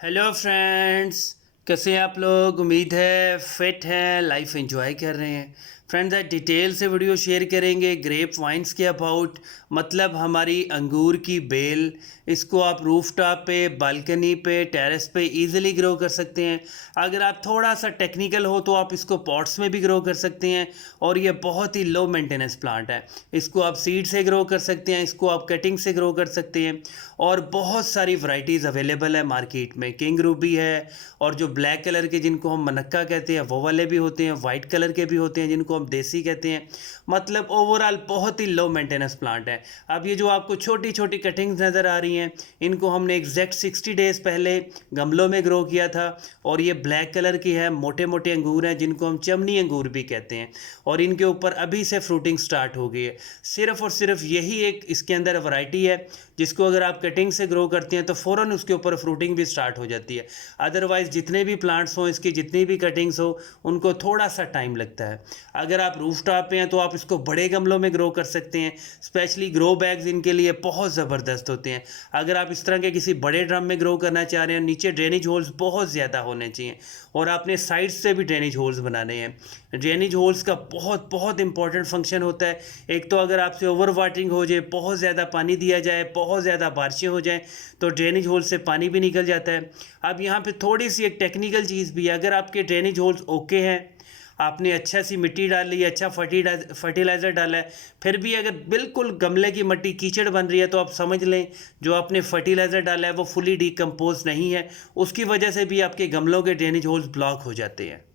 Hello friends, कैसे हैं आप लोग। उम्मीद है फिट हैं, लाइफ एंजॉय कर रहे हैं। फ्रेंड्स, आज डिटेल से वीडियो शेयर करेंगे ग्रेप वाइन्स के अबाउट, मतलब हमारी अंगूर की बेल। इसको आप रूफ टॉप पे, बालकनी पे, टेरेस पे इजीली ग्रो कर सकते हैं। अगर आप थोड़ा सा टेक्निकल हो तो आप इसको पॉट्स में भी ग्रो कर सकते हैं। और ये बहुत ही लो मेंटेनेंस प्लांट है। इसको आप सीड से ग्रो कर सकते हैं, इसको आप कटिंग से ग्रो कर सकते हैं। और बहुत सारी वैरायटीज़ अवेलेबल है मार्केट में। किंग रूबी है, और जो ब्लैक कलर के जिनको हम मनक्का कहते हैं वो वाले भी होते हैं, वाइट कलर के भी होते हैं जिनको हम देसी कहते हैं। मतलब ओवरऑल बहुत ही लो मेंटेनेंस प्लांट है। अब ये जो आपको छोटी छोटी कटिंग्स नज़र आ रही हैं, इनको हमने एग्जैक्ट 60 डेज़ पहले गमलों में ग्रो किया था। और ये ब्लैक कलर की है, मोटे मोटे अंगूर हैं जिनको हम चमनी अंगूर भी कहते हैं। और इनके ऊपर अभी से फ्रूटिंग स्टार्ट हो गई है। सिर्फ और सिर्फ यही एक इसके अंदर वैरायटी है जिसको अगर आप कटिंग से ग्रो करते हैं तो फ़ौरन उसके ऊपर फ्रूटिंग भी स्टार्ट हो जाती है। अदरवाइज़ जितने भी प्लांट्स हों, इसकी जितनी भी कटिंग्स हो, उनको थोड़ा सा टाइम लगता है। अगर आप रूफ टॉप पे हैं तो आप इसको बड़े गमलों में ग्रो कर सकते हैं। स्पेशली ग्रो बैग्स इनके लिए बहुत ज़बरदस्त होते हैं। अगर आप इस तरह के किसी बड़े ड्रम में ग्रो करना चाह रहे हैं, नीचे ड्रेनेज होल्स बहुत ज़्यादा होने चाहिए और आपने साइड से भी ड्रेनेज होल्स बनाने हैं। ड्रेनेज होल्स का बहुत बहुत इंपॉर्टेंट फंक्शन होता है। एक तो अगर आपसे ओवर वाटरिंग हो जाए, बहुत ज़्यादा पानी दिया जाए, बहुत ज़्यादा बारिशें हो जाएं, तो ड्रेनेज होल से पानी भी निकल जाता है। अब यहाँ पे थोड़ी सी एक टेक्निकल चीज़ भी है। अगर आपके ड्रेनेज होल्स ओके हैं, आपने अच्छा सी मिट्टी डाली है, अच्छा फर्टिलाइज़र डाला है, फिर भी अगर बिल्कुल गमले की मिट्टी कीचड़ बन रही है तो आप समझ लें जो आपने फर्टिलाइज़र डाला है वो फुली डिकम्पोज नहीं है। उसकी वजह से भी आपके गमलों के ड्रेनेज होल्स ब्लॉक हो जाते हैं।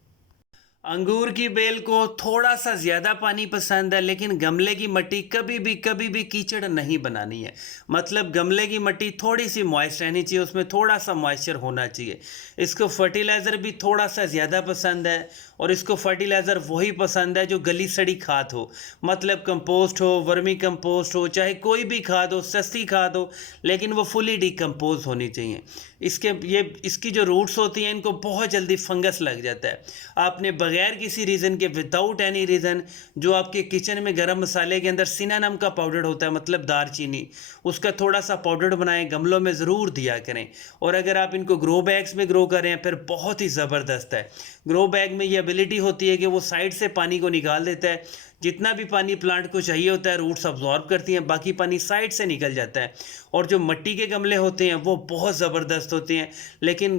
अंगूर की बेल को थोड़ा सा ज़्यादा पानी पसंद है, लेकिन गमले की मिट्टी कभी भी कीचड़ नहीं बनानी है। मतलब गमले की मिट्टी थोड़ी सी मॉइस्ट रहनी चाहिए, उसमें थोड़ा सा मॉइस्चर होना चाहिए। इसको फर्टिलाइज़र भी थोड़ा सा ज़्यादा पसंद है, और इसको फर्टिलाइज़र वही पसंद है जो गली सड़ी खाद हो। मतलब कंपोस्ट हो, वर्मी कंपोस्ट हो, चाहे कोई भी खाद हो, सस्ती खाद हो, लेकिन वो फुली डिकम्पोज होनी चाहिए। इसकी जो रूट्स होती हैं इनको बहुत जल्दी फंगस लग जाता है। आपने बगैर किसी रीज़न के, विदाउट एनी रीज़न, जो आपके किचन में गरम मसाले के अंदर सिनानम का पाउडर होता है, मतलब दारचीनी, उसका थोड़ा सा पाउडर बनाएं, गमलों में ज़रूर दिया करें। और अगर आप इनको ग्रो बैग्स में ग्रो करें फिर बहुत ही ज़बरदस्त है। ग्रो बैग में ये एबिलिटी होती है कि वो साइड से पानी को निकाल देता है। जितना भी पानी प्लांट को चाहिए होता है रूट्स अब्जॉर्ब करती हैं, बाकी पानी साइड से निकल जाता है। और जो मिट्टी के गमले होते हैं वो बहुत ज़बरदस्त होते हैं। लेकिन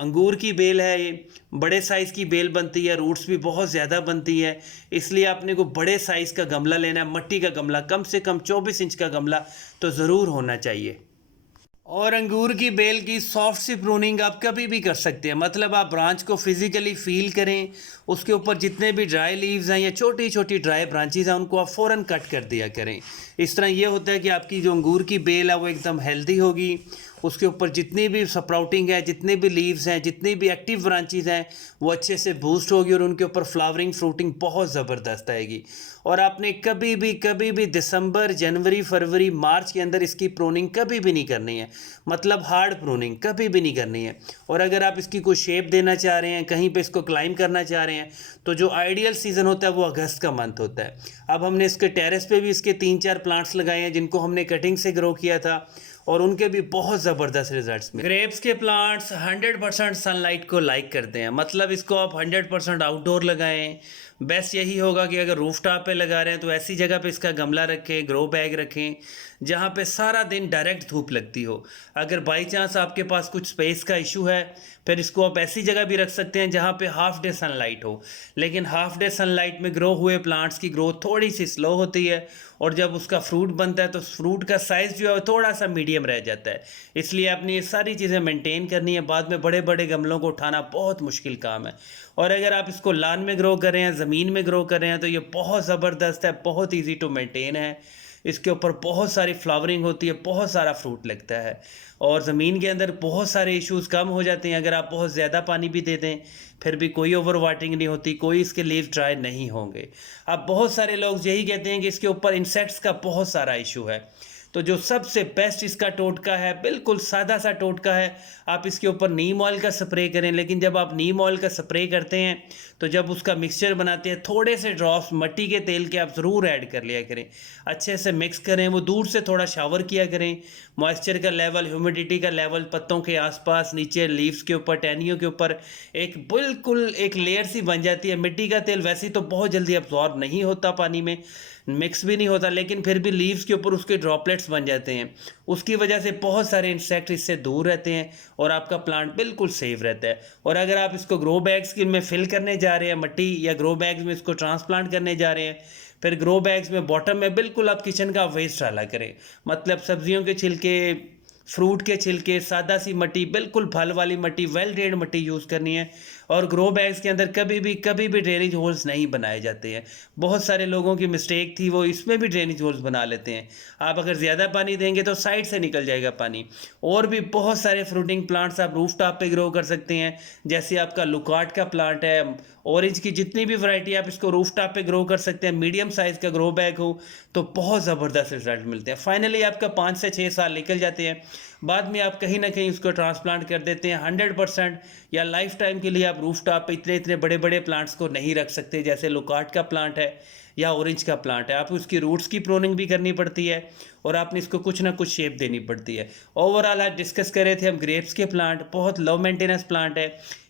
अंगूर की बेल है, ये बड़े साइज़ की बेल बनती है, रूट्स भी बहुत ज़्यादा बनती है। इसलिए आपने को बड़े साइज़ का गमला लेना है, मिट्टी का गमला, कम से कम 24 इंच का गमला तो ज़रूर होना चाहिए। और अंगूर की बेल की सॉफ्ट सी प्रूनिंग आप कभी भी कर सकते हैं। मतलब आप ब्रांच को फिजिकली फील करें, उसके ऊपर जितने भी ड्राई लीव्स हैं या छोटी छोटी ड्राई ब्रांचेज हैं उनको आप फ़ौरन कट कर दिया करें। इस तरह ये होता है कि आपकी जो अंगूर की बेल है वो एकदम हेल्दी होगी। उसके ऊपर जितनी भी स्प्राउटिंग है, जितने भी लीव्स हैं, जितनी भी एक्टिव ब्रांचेज हैं, वो अच्छे से बूस्ट होगी और उनके ऊपर फ्लावरिंग फ्रूटिंग बहुत ज़बरदस्त आएगी। और आपने कभी भी दिसंबर, जनवरी, फरवरी, मार्च के अंदर इसकी प्रूनिंग कभी भी नहीं करनी है। मतलब हार्ड प्रूनिंग कभी भी नहीं करनी है। और अगर आप इसकी कोई शेप देना चाह रहे हैं, कहीं पे इसको क्लाइम करना चाह रहे हैं, तो जो आइडियल सीज़न होता है वो अगस्त का मंथ होता है। अब हमने इसके टेरेस पे भी इसके 3-4 प्लांट्स लगाए हैं जिनको हमने कटिंग से ग्रो किया था, और उनके भी बहुत ज़बरदस्त रिजल्ट्स मिले। ग्रेप्स के प्लांट्स 100% सनलाइट को लाइक करते हैं। मतलब इसको आप 100% आउटडोर लगाएं। बेस्ट यही होगा कि अगर रूफ टॉप पे लगा रहे हैं तो ऐसी जगह पे इसका गमला रखें, ग्रो बैग रखें जहाँ पे सारा दिन डायरेक्ट धूप लगती हो। अगर बाई चांस आपके पास कुछ स्पेस का इशू है, फिर इसको आप ऐसी जगह भी रख सकते हैं जहाँ पे हाफ डे सनलाइट हो। लेकिन हाफ डे सनलाइट में ग्रो हुए प्लांट्स की ग्रोथ थोड़ी सी स्लो होती है, और जब उसका फ्रूट बनता है तो फ्रूट का साइज़ जो है थोड़ा सा मीडियम रह जाता है। इसलिए आपने ये सारी चीज़ें मेंटेन करनी है। बाद में बड़े बड़े गमलों को उठाना बहुत मुश्किल काम है। और अगर आप इसको लान में ग्रो कर रहे हैं, ज़मीन में ग्रो कर रहे हैं, तो ये बहुत ज़बरदस्त है, बहुत ईजी टू मेंटेन है। इसके ऊपर बहुत सारी फ्लावरिंग होती है, बहुत सारा फ्रूट लगता है। और ज़मीन के अंदर बहुत सारे इश्यूज़ कम हो जाते हैं। अगर आप बहुत ज़्यादा पानी भी दे दें फिर भी कोई ओवर वाटरिंग नहीं होती, कोई इसके लीव ड्राई नहीं होंगे। अब बहुत सारे लोग यही कहते हैं कि इसके ऊपर इंसेक्ट्स का बहुत सारा इशू है। तो जो सबसे बेस्ट इसका टोटका है, बिल्कुल सादा सा टोटका है, आप इसके ऊपर नीम ऑयल का स्प्रे करें। लेकिन जब आप नीम ऑयल का स्प्रे करते हैं तो जब उसका मिक्सचर बनाते हैं, थोड़े से ड्रॉप्स मिट्टी के तेल के आप ज़रूर ऐड कर लिया करें। अच्छे से मिक्स करें, वो दूर से थोड़ा शावर किया करें। मॉइस्चर का लेवल, ह्यूमिडिटी का लेवल पत्तों के आसपास, नीचे लीव्स के ऊपर, टहनियों के ऊपर एक बिल्कुल एक लेयर सी बन जाती है। मिट्टी का तेल वैसे तो बहुत जल्दी अब्जॉर्ब नहीं होता पानी में, मिक्स भी नहीं होता, लेकिन फिर भी लीव्स के ऊपर उसके ड्रॉपलेट्स बन जाते हैं। उसकी वजह से बहुत सारे इंसेक्ट इससे दूर रहते हैं और आपका प्लांट बिल्कुल सेफ रहता है। और अगर आप इसको ग्रो बैग्स में फिल करने जा रहे हैं, मट्टी या ग्रो बैग्स में इसको ट्रांसप्लांट करने जा रहे हैं, फिर ग्रो बैग्स में बॉटम में बिल्कुल आप किचन का वेस्ट डाला करें। मतलब सब्जियों के छिलके, फ्रूट के छिलके, सादा सी मिट्टी, बिल्कुल फल वाली मिट्टी, वेल ड्रेन्ड मिट्टी यूज़ करनी है। और ग्रो बैग्स के अंदर कभी भी ड्रेनेज होल्स नहीं बनाए जाते हैं। बहुत सारे लोगों की मिस्टेक थी, वो इसमें भी ड्रेनेज होल्स बना लेते हैं। आप अगर ज़्यादा पानी देंगे तो साइड से निकल जाएगा पानी। और भी बहुत सारे फ्रूटिंग प्लांट्स आप रूफ टॉप पर ग्रो कर सकते हैं। जैसे आपका लुकार्ट का प्लांट है, ऑरेंज की जितनी भी वैरायटी, आप इसको रूफ टॉप पे ग्रो कर सकते हैं। मीडियम साइज़ का ग्रो बैग हो तो बहुत ज़बरदस्त रिजल्ट मिलते हैं। फाइनली आपका 5 से 6 साल निकल जाते हैं। बाद में आप कहीं ना कहीं उसको ट्रांसप्लांट कर देते हैं। 100% या लाइफ टाइम के लिए आप रूफ टॉप पे इतने इतने बड़े बड़े प्लांट्स को नहीं रख सकते, जैसे लुकार्ट का प्लांट है या ऑरेंज का प्लांट है। आप उसकी रूट्स की प्रोनिंग भी करनी पड़ती है और आपने इसको कुछ ना कुछ शेप देनी पड़ती है। ओवरऑल आज डिस्कस कर रहे थे हम ग्रेप्स के प्लांट, बहुत लो मेंटेनेंस प्लांट है।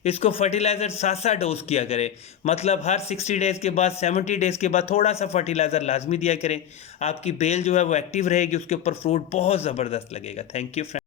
इसको फर्टिलाइज़र 7-7 डोज किया करें, मतलब हर 60 डेज़ के बाद, 70 डेज़ के बाद थोड़ा सा फर्टिलाइज़र लाजमी दिया करें। आपकी बेल जो है वो एक्टिव रहेगी, उसके ऊपर फ्रूट बहुत ज़बरदस्त लगेगा। Thank you friend.